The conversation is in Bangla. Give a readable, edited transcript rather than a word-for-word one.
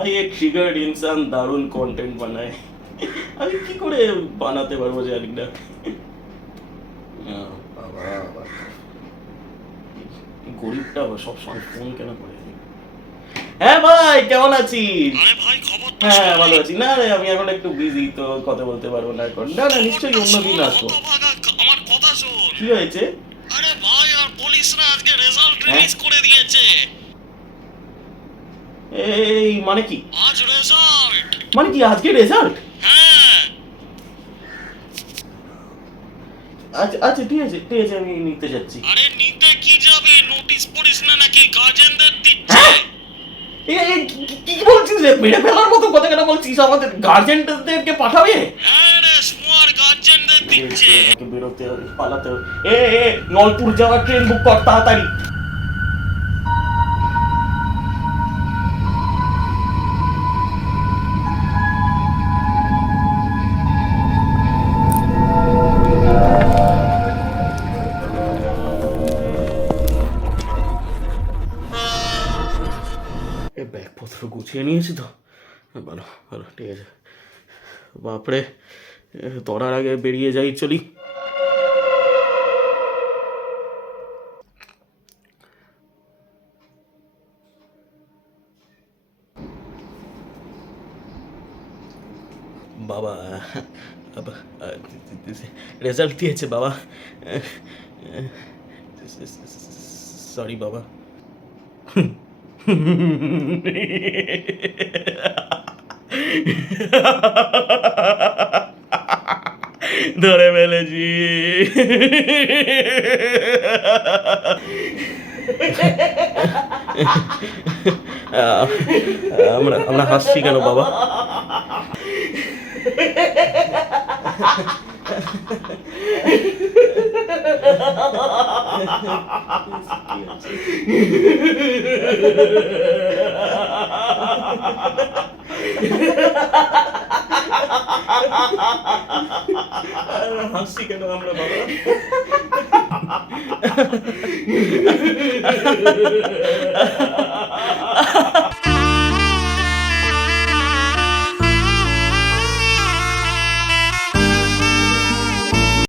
ভাই এক ট্রিগার্ড ইনসান দারুণ কন্টেন্ট বানায়, আমি কি করে বানাতে পারবো জানি না। বাবা বাবা, এই গরিবটা আবার সবসময় ফোন কেন করে? হ্যাঁ ভাই, কেমন আছিস? আরে ভাই, খবর তো হ্যাঁ শোন। ভালো আছি। না রে, আমি এখন একটু বিজি, তো কথা বলতে পারবো না এখন। না না, নিশ্চয়ই খবরটা অন্যদিন শোন, আসবো। হতভাগা, আমার কথা শোন। কি হয়েছে? আরে ভাই, আর বলিস না, আজকে রেজাল্ট হ্যাঁ, রিলিজ করে দিয়েছে। এই মানে কি? আজ রেজাল্ট। মানে কি আজকে রেজাল্ট? হ্যাঁ। আচ্ছা আচ্ছা, ঠিক আছে ঠিক আছে, আমি নিতে যাচ্ছি। আরে নিতে কি যাবি? নোটিশ পড়িস না নাকি? গার্জেনদের দিচ্ছে। হ্যাঁ? কি বলছিস রে? মেরে ফেলার মতো কথা কেন বলছিস? আমাদের গার্জেনদেরকে পাঠাবে? হ্যাঁ রে, স্মার গার্জেনদের দিচ্ছে। আমাকে বেরোতে হবে, পালাতে হবে। নলপুর যাওয়ার ট্রেন বুক কর তাড়াতাড়ি। ব্যাগপত্র গুছিয়ে নিয়েছি তো, ভালো ভালো, ঠিক আছে। বাপরে, তোরার আগে বেরিয়ে যাই, চলি। বাবা, রেজাল্ট দিয়েছে বাবা। সরি বাবা। ধরে ফেলেছি। আমরা আমরা হাসছি কেন বাবা? হাসছি কেন আমরা বাবা?